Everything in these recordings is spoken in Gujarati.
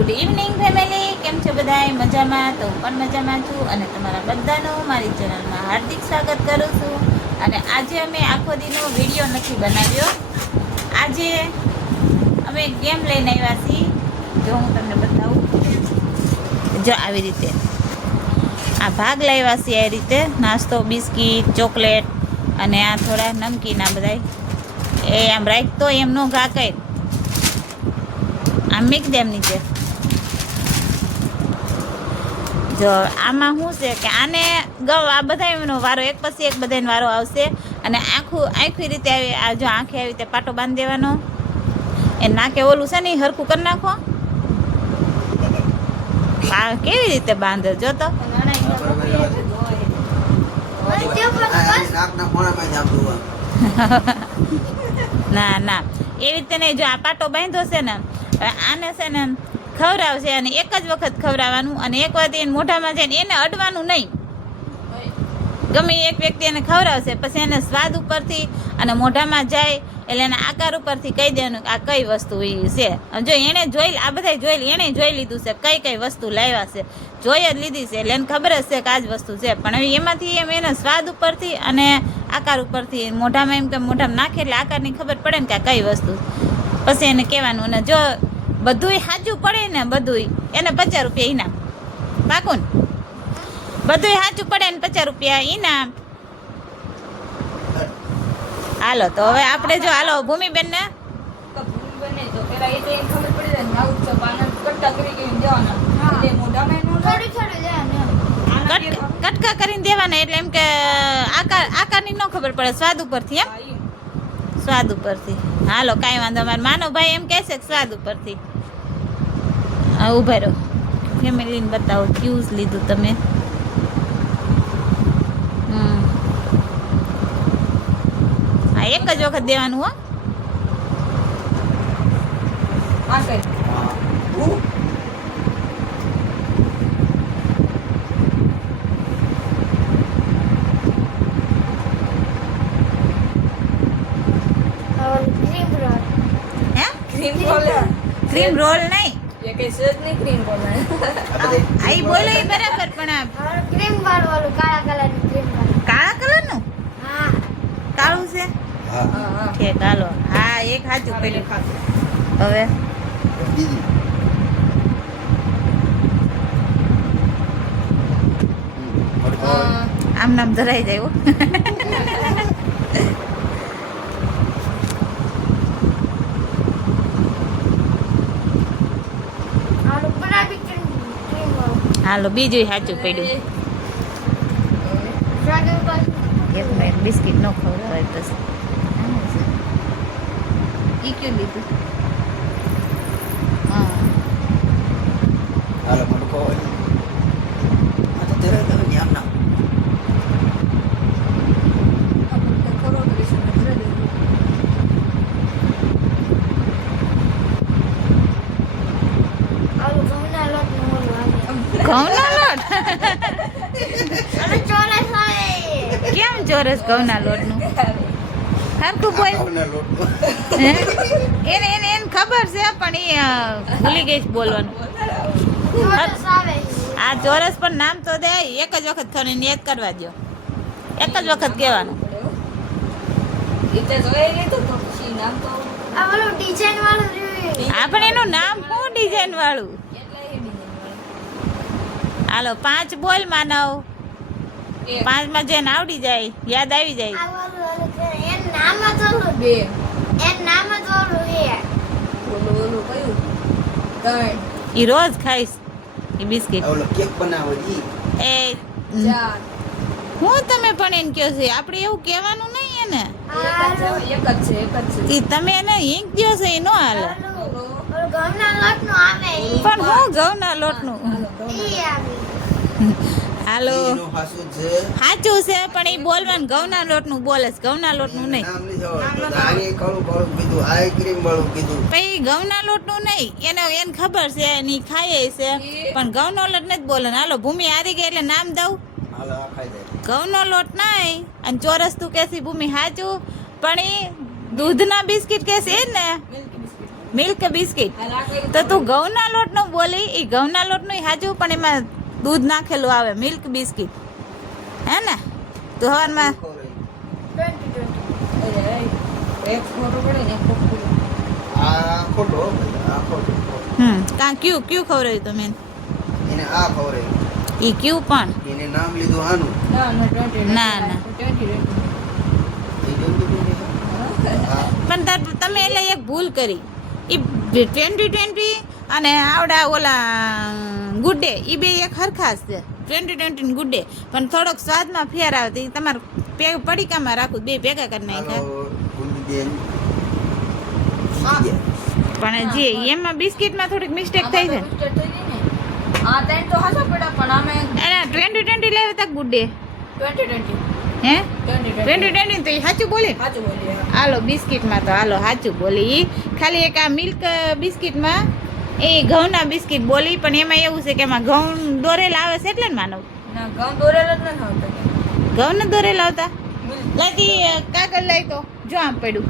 ગુડ ઇવનિંગ ફેમિલી, કેમ છો બધાય? મજામાં? તો હું પણ મજામાં છું અને તમારા બધાનું મારી ચેનલમાં હાર્દિક સ્વાગત કરું છું. અને આજે અમે આખો દીનો વિડીયો નથી બનાવ્યો. આજે અમે ગેમ લઈને આવ્યા છીએ. જો હું તમને બતાવું, જો આવી રીતે આ ભાગ લાવ્યા છીએ. આ રીતે નાસ્તો, બિસ્કીટ, ચોકલેટ અને આ થોડા નમકીન, આ બધાય એ આમ રાખતો એમનો ઘા કઈ આમ મીક દેમ નીચે. જો આમાં શું છે કે આને આ બધા એનો વારો એક પછી એક બધાનો વારો આવશે. અને આખી રીતે આવી, આ જો આંખે આવી રીતે પાટો બાંધી દેવાનો. એ નાકે ઓલું છે ને હરખું કરી નાખો. કેવી રીતે બાંધે જો તો. ના ના, એવી રીતે નહીં. જો આ પાટો બાંધ્યો છે ને, આને છે ને ખવડાવશે અને એક જ વખત ખવડાવવાનું. અને એક વાર એને મોઢામાં જઈને એને અડવાનું નહીં. ગમે એક વ્યક્તિ એને ખવડાવશે, પછી એને સ્વાદ ઉપરથી અને મોઢામાં જાય એટલે એના આકાર ઉપરથી કહી દેવાનું કે આ કઈ વસ્તુ એ છે. જો એણે જોઈ, આ બધા જોઈ, એણે જોઈ લીધું છે કઈ કઈ વસ્તુ લાવ્યા છે, જોઈ જ લીધી છે એટલે એને ખબર જ છે કે આ જ વસ્તુ છે. પણ હવે એમાંથી એમ એને સ્વાદ ઉપરથી અને આકાર ઉપરથી મોઢામાં એમ કે મોઢામાં નાખે એટલે આકારની ખબર પડે ને કે આ કઈ વસ્તુ. પછી એને કહેવાનું. અને જો બધુંય સાચું પડે ને, બધુંય એને 50 રૂપિયા ઇનામ. પાકું ને? બધુંય સાચું પડે ને 50 રૂપિયા ઇનામ. હાલો તો હવે આપણે જો હાલો ભૂમિબેન ને કટકા કરીને દેવાના. એટલે એમ કે આકારની ન ખબર પડે, સ્વાદ ઉપરથી. એમ સ્વાદ ઉપરથી. હાલો કાંઈ વાંધો. અમારે માનવભાઈ એમ કહે છે કે સ્વાદ ઉપરથી. હા ઉભા રહો, ફેમિલીને બતાવો ક્યુઝ લીધું તમે. હા એક જ વખત દેવાનું. હો ક્રીમ રોલ નહીં, આઈ બોલો એ બરાબર. પણ ક્રીમ વાળું કાળા કલરનું ક્રીમ વાળું. કાળા કલરનું હા, કાળું છે. ઠીક હાલો. હા એક સાચું પડ્યું. હવે આમ નામ ધરાઈ જાય. આનું બનાવી ક્રીમ વાળું. હાલો બીજું સાચું પડ્યું. એક મિનિટ, બિસ્કિટ ન ખવડાવાય પછી. ઈ ક્યું લીધું? હા હાલો મડકો આ તો તેરે તમે ન્યામ ના આનું ઘઉંના લોટનું ઓલું આવે. ઘઉંનો લોટ? અને ચોરસ આવે. કેમ ચોરસ ઘઉંના લોટનું? હરખું બોલ. ઘઉંના લોટનો હે? એને ખબર છે પણ એ ભૂલી ગઈ છે બોલવાનું. ચોરસ આવે. આ ચોરસ પણ નામ તો દે. એક જ વખત ખાને યાદ કરવા દો. એક જ વખત કહેવાનું. આ ઓલું ડિઝાઇન વાળું રહ્યું. આપણે એનું નામ શું ડિઝાઇન વાળું? હાલો 5 બોલ માનવ. 5 માં જેને આવડી જાય, યાદ આવી જાય. આ ઓલું છે. એનું નામ જ ઓલું. એનું નામ જ ઓલું છે. એ રોજ ખાઈશ એ બિસ્કિટ. ઓલો કેક બનાવો ઈ એ હું તમે પણ એમ કહો છો, આપણે એવું કહેવાનું નહીં એને. ઈ તમે એને હિંક દો છો એ નો હાલે. ઓલું ઘઉંના લોટનું આવે. પણ હું ઘઉંના લોટનું. ઈ આવે. હાલો ઈનો હાસુ છે સાચું છે પણ એ બોલવાનું ઘઉંના લોટનું બોલે છે, ઘઉંના લોટનું નહીં. નામ નહીં જવાનું આગે કળું કળું કીધું આ ક્રીમ વાળું કીધું પછી ઘઉંના લોટનું નહીં. એને ખબર છે અને ઈ ખાય છે પણ ઘઉંનો લોટ નથી બોલે. હાલો ભૂમિ હારી ગઈ એટલે નામ દઉં. હાલો આ ખાઈ જાય ઘઉંનો લોટ નહીં અને ચોરસ તું કહેશી ભૂમિ સાચું. પણ એ દૂધના બિસ્કિટ કહેશે એ જ ને. Milk biscuit. તો તું ઘઉંના લોટનું બોલી, એ ઘઉંના લોટનું હાજુ પણ એમાં દૂધ નાખેલું આવે, મિલ્ક બિસ્કિટ હે ને? તો હવારમાં એક ખોટો પડે ને એક ખોટો. આ ખોટો આ ખોટો. કાં ક્યુ ખવડાવ્યું તમે એને આ ખવડાવ્યું. એ ક્યુ પણ એને નામ લીધું આનું. ના ના પણ તમે એટલે એક ભૂલ કરી. એ 2020 અને આવડા ઓલા ગુડ ડે એ બે એક હરખા જ છે. 2020 ગુડ ડે પણ થોડોક સ્વાદમાં ફેર આવે તો ઈ તમારે પડીકામાં રાખવું, બે ભેગા કરી નાખ્યા. પણ જે એમાં બિસ્કિટમાં થોડીક મિસ્ટેક થઈ છે. એના 2020 લેવા તા ગુડ ડે હે 2020 તો એ સાચું બોલે. હાલો બિસ્કિટમાં તો હાલો સાચું બોલી. ઈ ખાલી એક આ મિલ્ક બિસ્કિટમાં એ ઘઉંના બિસ્કિટ બોલી, પણ એમાં એવું છે કે એમાં ઘઉં દોરેલા આવે છે એટલે ને માનવ ઘઉં ને દોરેલા આવતા. લાગી કાગળ લઈ તો જો આમ પડ્યું.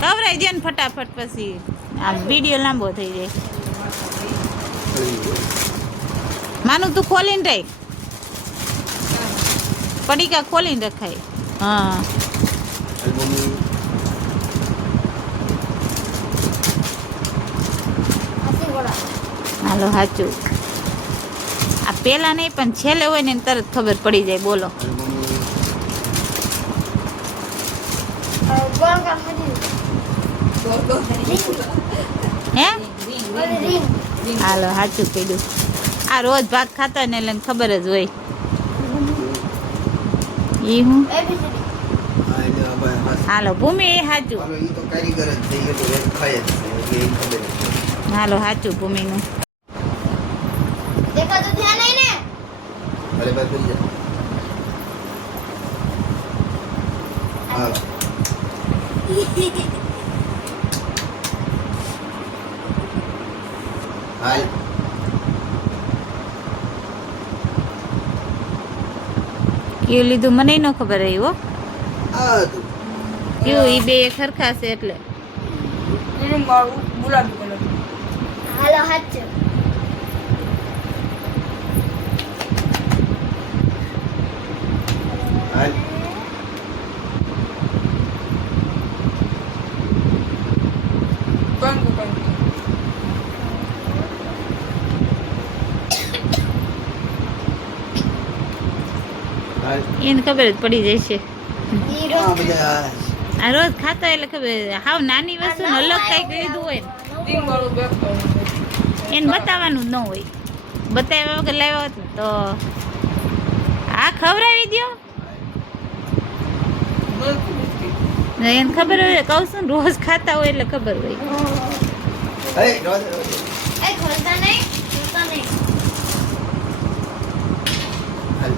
કવરાઈ જાય ને ફટાફટ, પછી આ વિડીયો લાંબો થઈ જાય. માનું તું ખોલીને રાખ, પડીકા ખોલીને રખાય. હા હાલો સાચું. આ પેલા નહીં પણ છેલ્લે હોય ને તરત ખબર પડી જાય. બોલો હે હાલો સાચું કીધું. આ રોજ ભાગ ખાતા ને એટલે ખબર જ હોય. ઈ હું હાલો ભૂમિ એ સાચું. હાલો સાચું ભૂમિનું. देखा तो ध्यान नहीं ने अरे बात बोल जा हां हाल ક્યું લીધું મને ન ખબર રહી હો. આ તો ક્યું ઈ બે ખરખા છે એટલે. हालो हाथ हाल हाल એને ખબર જ પડી જાય છે. हीरो हां भैया આ રોજ ખાતા એટલે ખબર. હાવ નાની વસ્તુ અલગ કંઈક લીધું હોય ને એને બતાવવાનું જ ન હોય. બતાવ્યા વગર લાવ્યા હોત ને તો આ ખવડાવી દ્યો. એને ખબર હોય, કહું છું ને, રોજ ખાતા હોય એટલે ખબર હોય. ए रोज ए खोलता नहीं हाल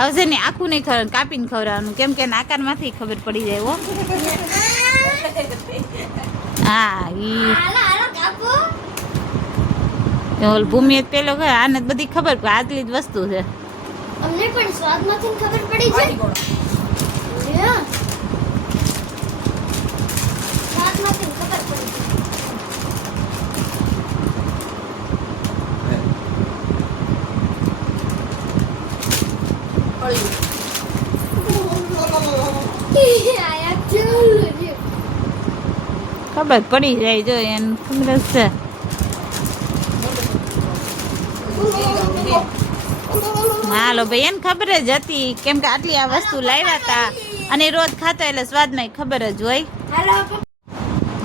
આવશે ને આખું નહીં ખવડાવવાનું, કાપીને ખવડાવવાનું, કેમ કે એના આકારમાંથી ખબર પડી જાય. હો હા ઈ हालो हालो कापू ઓલ ભૂમિ જ પેલો કહે આને જ બધી ખબર પડે, આટલી જ વસ્તુ છે. અમને પણ સ્વાદમાંથી ખબર પડી છે. યા. સ્વાદમાંથી ખબર પડી છે. આયા ચાલો છે. ખબર પડી જાય. જો એને ખબર જ છે. હાલો ભાઈ એને ખબર જ હતી, કેમ કે આટલી આ વસ્તુ લાવ્યા હતા અને રોજ ખાતા એટલે સ્વાદમાં ખબર જ હોય. હાલો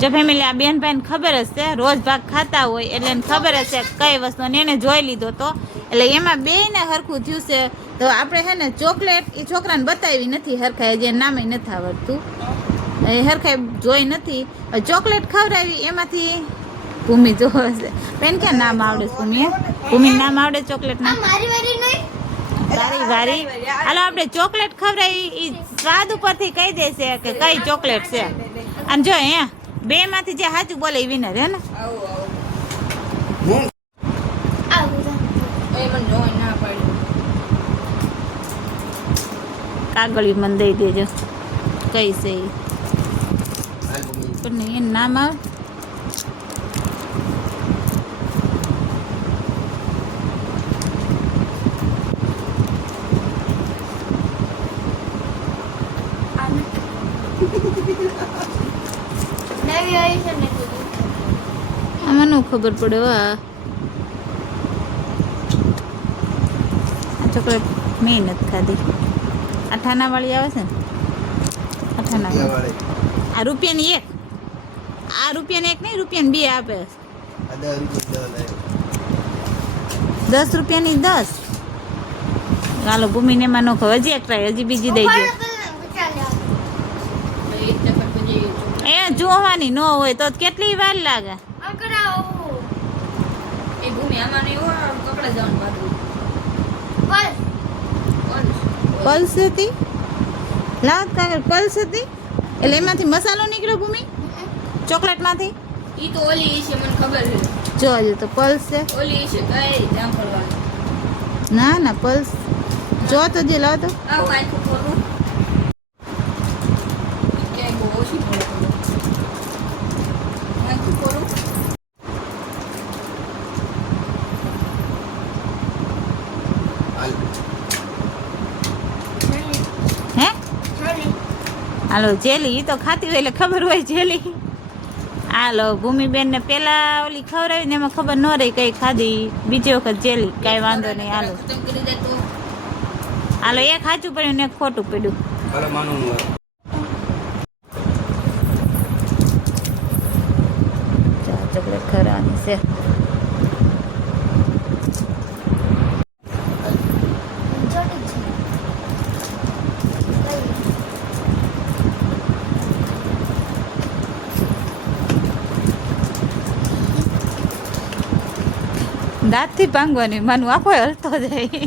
જો ફેમિલી આ બેન ભાઈને ખબર જ છે, રોજ ભાગ ખાતા હોય એટલે એને ખબર જ છે કઈ વસ્તુ, અને એને જોઈ લીધો તો એટલે એમાં બેયને હરખું થયું છે. તો આપણે છે ને ચોકલેટ એ છોકરાને બતાવી નથી હરખાઈ, જે નામે નથી આવડતું એ હરખાઈ જોઈ નથી. ચોકલેટ ખવડાવી એમાંથી ભૂમિ જોવે છે. પેન ક્યાં નામ આવડે છે ભૂમિ? ભૂમિ નામ આવડે ચોકલેટના? આ મારી વારી નહીં તારી વારી. હાલો આપણે ચોકલેટ ખવડાવી ઈ સ્વાદ ઉપરથી કહી દેશે કે કઈ ચોકલેટ છે. અને જો હે બે માંથી જે સાચું બોલે એ વિનર હે ને. હું આવું છે. કાગળિયું મને દઈ દેજો કઈ છે ઈ. હાલ મમ્મી પણ એનું નામ આવે. નવી આવી છે ને એટલે. આમાં નો ખબર પડે હો આ ચોકલેટ મેં નથી ખાધી. અઠાના વાળી આવે છે ને અઠાના કેટલા વાળે આ રૂપિયાની એક. આ રૂપિયાની એક નહીં રૂપિયાની બે આપે છે. આ 10 રૂપિયા લાવ્યો 10 રૂપિયાની 10. હાલો ભૂમિને એમાં નો ખબર. હજી એક ટ્રાય હજી બીજી દઈ દો. ઉપાડો તો ને, બચાવી લો. એ જોવાની ન હોય તો કેટલી વાર લાગે. અકડાવો. બસ. પલ્સ હતી લાવ કાગળ. પલ્સ હતી એટલે એમાંથી મસાલો નીકળ્યો ભૂમિ ચોકલેટમાંથી. ઈ તો ઓલી છે મને ખબર છે જો હજુ તો પલ્સ છે. ઓલી છે કઈ જામફળ વાળી ના ના પલ્સ જો તો જે લાવ તો. આ કાંઈ ખોટું ક્યાંય બહુ ઓછી પડે કાંઈ ખોટું હાલ હે છોડી. હાલો જેલી ઈ તો ખાતી હોય એટલે ખબર હોય જેલી. હાલો ભૂમિબેન ને પેલા ઓલી ખવડાવી ને એમાં ખબર ન રહી કઈ ખાધી. બીજી વખત જેલી કાંઈ વાંધો નહીં. હાલો ખતમ કરી દે તો હાલો એક સાચું પડ્યું ને એક ખોટું પડ્યું. હાલો માનું ચોકલેટ ખવડાવવાની છે. છોડી છે. દાંતથી ભાંગવાની માનું આખો હલતો જાય.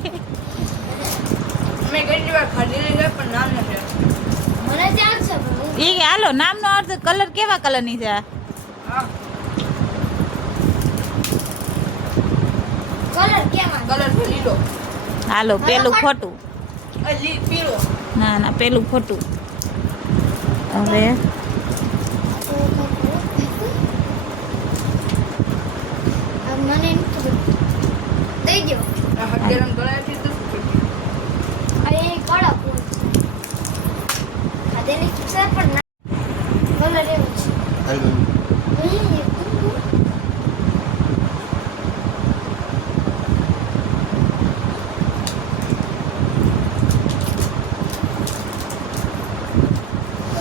મેં કેટલી વાર ખાધેલી છે પણ નામ નથી મને ચાલ છે પણ હું- એ હાલો નામનો અર્થ કલર કેવા કલરની છે આ? હા કલર કેમાં? કલર છે લીલો હાલો પેલું ખોટું. પીળો ના ના પેલું ખોટું. હવે આ મને નથી ખબર. દઈ દો. આ હળદર ગળાથી તો આ એ કડક હોય છે. ખાધેલી છે પણ ના કલર એવો છે. હાલ મમ્મી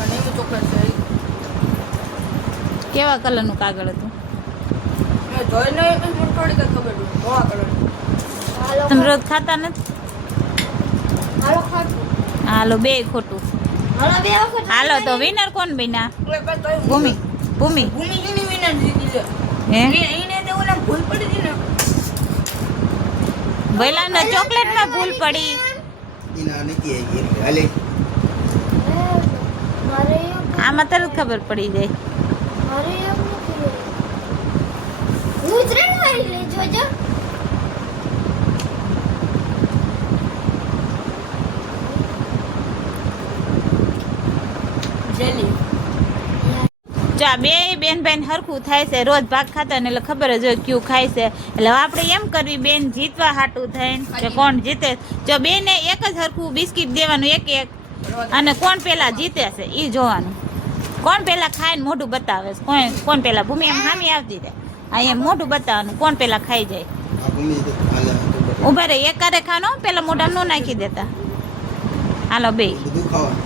અને એમાં ચોકલેટ છે કેવા કલરનું કાગળ હતું? મેં જોઈને મને થોડી કઈ ખબર નથી ધોળા કલર હાલો તમે રોજ ખાતા નથી? હાલો ખાધું. હાલો બે ખોટું. હાલો બે વખત હાલો તો વિનર કોણ બન્યા? એટલે કઈ ભૂમિ ભૂમિ ભૂમિ જેની વિનર જીતી છે હે એને તો ઓલા ભૂલ પડી હતી ને વૈલાને ચોકલેટમાં ભૂલ પડી. ઈના નથી આવી એટલે હાલે મારે એવું આમાં તરત ખબર પડી જાય. મારે એવું નથી. હું 3 વાર લઈ જોજો. જેલી જો આ બે બેન બેન હરખું થાય છે રોજ ભાગ ખાતા ને એટલે ખબર જ હોય ક્યુ ખાય છે. એટલે હવે આપણે એમ કરવી બેન જીતવા હાટું થઈને કે કોણ જીતે. જો બેને એક જ હરખું બિસ્કિટ દેવાનું એક એક અને કોણ પેલા જીતે છે એ જોવાનું. કોણ પેલા ખાઈને મોઢું બતાવે છે કોણ પેલા. ભૂમિ એમ સામી આવતી જાય આ એમ મોઢું બતાવવાનું કોણ પેલા ખાઈ જાય. આ મમ્મી તો હાલે ઉભા રહે એક કારે ખાનો પેલા મોઢામાં ન નાખી દેતા. હાલો બે બધું ખાવાનું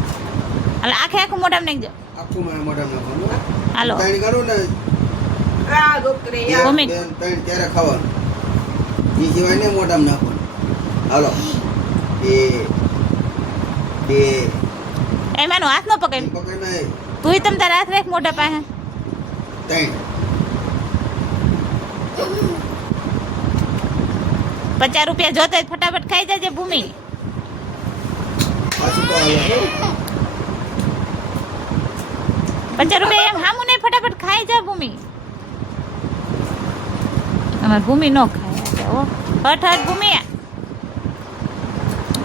હાલો આખે આખું મોઢામાં નાખજો. આખું મારા મોઢામાં નાખવાનું હાલો ત્રણ કરો ને આ ડોક્ટરે યાર ભૂમિ બેન ત્રણ ત્યારે ખાવાનું એ સિવાય ને મોઢામાં નાખવાનું હાલો એ બે એમાંનો હાથ ન પકડ. પકડ નહીં તું તમ તારા હાથ રાખ મોઢા પાસે. ત્રણ 50 રૂપિયા જોતા હોય તો ફટાફટ ખાઈ જજે ભૂમિ. ₹50 એમ હામું નહીં, ફટાફટ ખાઈ જા ભૂમિ. અમાર ભૂમિ નો ખાય આજે, હો હટ હટ ભૂમિ.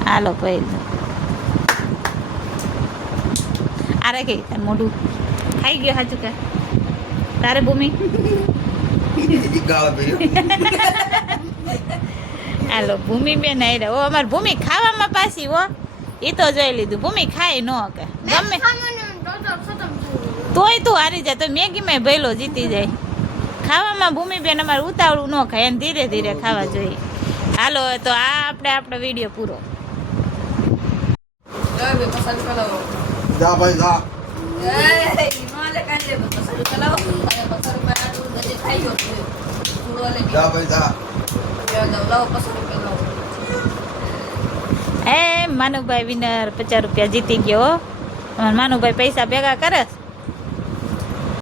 હાલો ભાઈ આરે કે તાર મોઢું ખાઈ ગયો હાચું કે તારે ભૂમિ. હાલો ભૂમિ બેન આવી રહ્યા. ઓ અમાર ભૂમિ ખાવામાં પાછી હો, એ તો જોઈ લીધું. ભૂમિ ખાય ન કે ગમે તોય તું હારી જાય, તો મેગીમાં ભયલો જીતી જાય. ખાવામાં ભૂમિ બેન અમારે ઉતાવળું ન ખાય, એને ધીરે ધીરે ખાવા જોઈએ. હાલો તો આ આપણો વિડીયો પૂરો. પસાર કરાવો જા ભાઈ જા. હિમાલય કાંઈ લે પસાર કરાવો પસાર કરાવો ગજે ખાઈ ગયો પૂરો લે જા ભાઈ જા. લાવો પસાર કરાવો હે માનુભાઈ વિનર ₹50 જીતી ગયો. અમારા માનુભાઈ પૈસા ભેગા કરે છે.